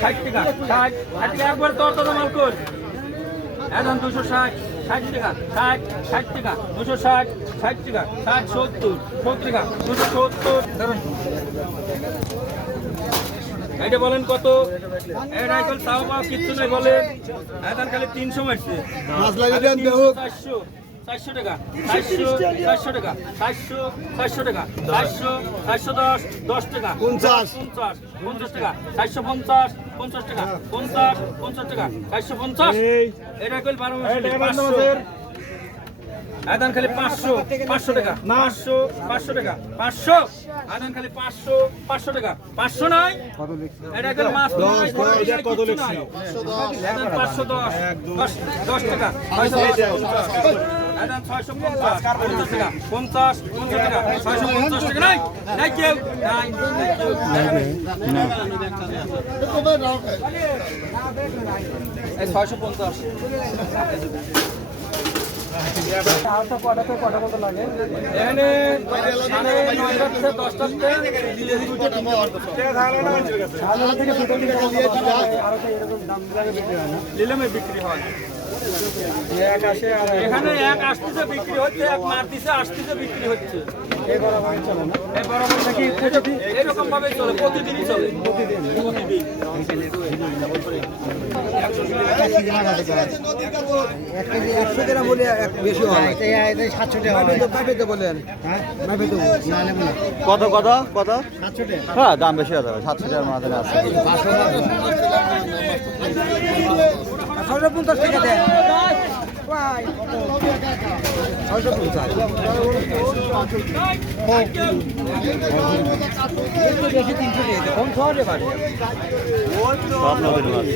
ষাট টাকা ষাট। ষাট একবার তোর তো মাল কর এখন দুশো ষাট। ষাট টাকা ষাট ষাট টাকা দুশো ষাট ষাট টাকা ষাট সত্তর সত্তর টাকা দুশো সত্তর। এটা বলেন কত? এটা এখন তাও পাও কিচ্ছু নেই বলেন। এখন খালি তিনশো মারছে। চারশো। চারশো টাকা চারশো চারশো টাকা চারশো চারশো টাকা চারশো চারশো দশ দশ টাকা পঞ্চাশ। পঞ্চাশ পঞ্চাশ টাকা চারশো পঞ্চাশ পঞ্চাশ টাকা পঞ্চাশ পঞ্চাশ টাকা চারশো পঞ্চাশ এটা কইল বারো পাঁচশো আদান খালি পাঁচশো পাঁচশো টাকা পাঁচশো পাঁচশো টাকা পাঁচশো আদান খালি পাঁচশো পাঁচশো টাকা পাঁচশো নাই এটা কইল মাছ কত পাঁচশো দশ দশ দশ টাকা পঞ্চাশ পঞ্চাশ টাকা নাই নাই কেউ নাই ছয়শো পঞ্চাশ এখানে নিলামে বিক্রি হয় এখানে এক আসতেছে বিক্রি হচ্ছে এক মারতিছে আসতেছে বিক্রি হচ্ছে এরকম ভাবে চলে প্রতিদিনই চলে প্রতিদিন প্রতিদিন একশো গ্রাম বলে এক বেশি হয় সাতশো টাকা বলেন। কত কত কত? হ্যাঁ দাম বেশি হতে হবে সাতশো টাকার মাঝে আছে। ছয়শো পঞ্চাশ টাকা দেন। ছয়শো পঞ্চাশ। বেশি তিনশো টাকা কম সব নদীর মাছ